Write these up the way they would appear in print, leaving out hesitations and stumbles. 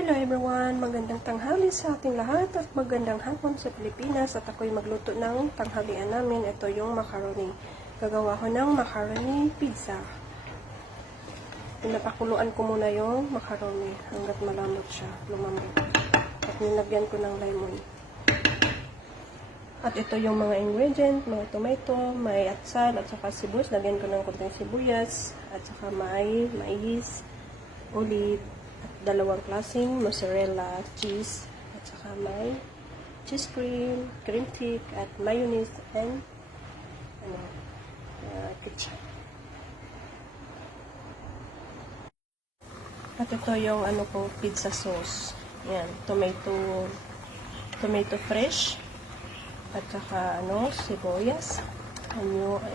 Hello everyone! Magandang tanghali sa ating lahat at magandang hapon sa Pilipinas at ako'y magluto ng tanghalian namin. Ito yung macaroni. Gagawa ko ng macaroni pizza. Pinapakuluan ko muna yung macaroni hanggat malambot siya, lumambot. At nilagyan ko ng lemon. At ito yung mga ingredient, may tomato, may atsal at saka sibuyas. Lagyan ko ng konting sibuyas at saka may mais, olive, at dalawang klaseng mozzarella cheese at saka may cheese cream, cream thick at mayonnaise and ketchup. At ito yung pizza sauce. Yan, tomato fresh at saka sibuyas.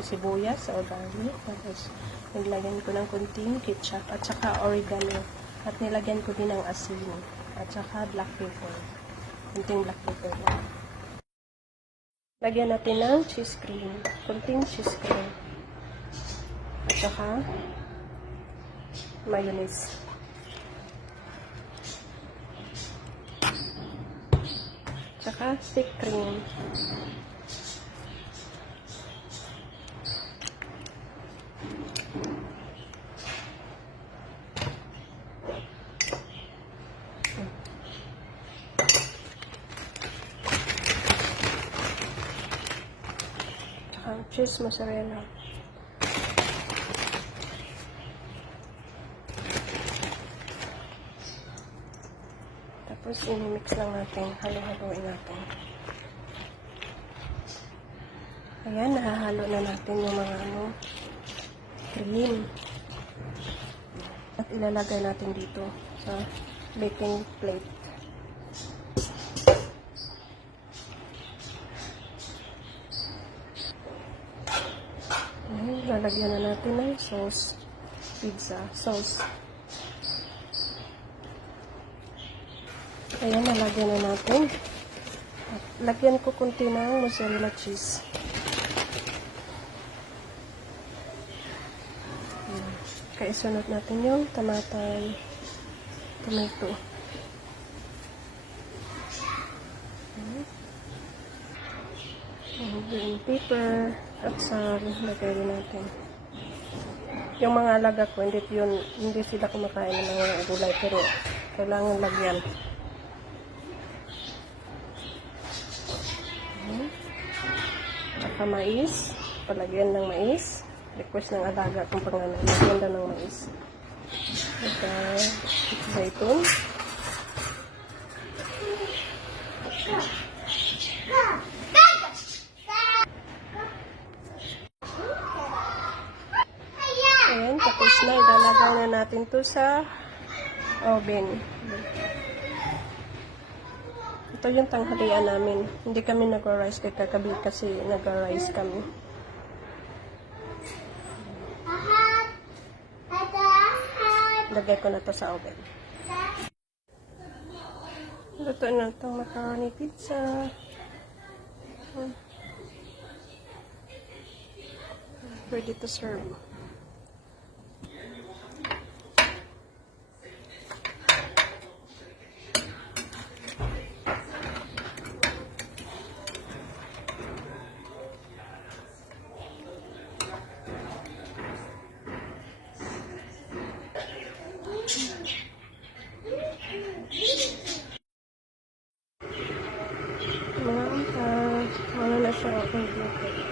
Sibuyas o garlic. Tapos nilagyan ko ng konting ketchup at saka oregano. At nilagyan ko din ng asin at saka black pepper. Kunting black pepper lang. Lagyan natin ng cheese cream. Kunting cheese cream. At saka mayonnaise. At saka thick cream. Cheese mozzarella. Tapos i-mix lang natin, halo-haloin natin. Ayan, nahahalo na natin yung mga cream. At ilalagay natin dito sa baking plate. Lalagyan na natin ng sauce, pizza sauce. Ayan, nalagyan na natin. At lagyan ko kunti ng mozzarella cheese. Kaya sunod natin yung tomato. Green pepper at sal, lagay rin natin. Yung mga alaga ko, hindi sila kumakain ng mga gulay, pero kailangan lagyan. At mais, palagyan ng mais. Request ng alaga kung pangalan, lagyan daw ng mais. Okay, zaytun. Ayan, tapos na. Ilalagay na natin to sa oven. Ito yung tanghalian namin. Hindi kami nag-rice kay kagabi kasi nag-rice kami. Lagay ko na to sa oven. Luto na itong macaroni pizza. Ready to serve. Wala na siya. Okay.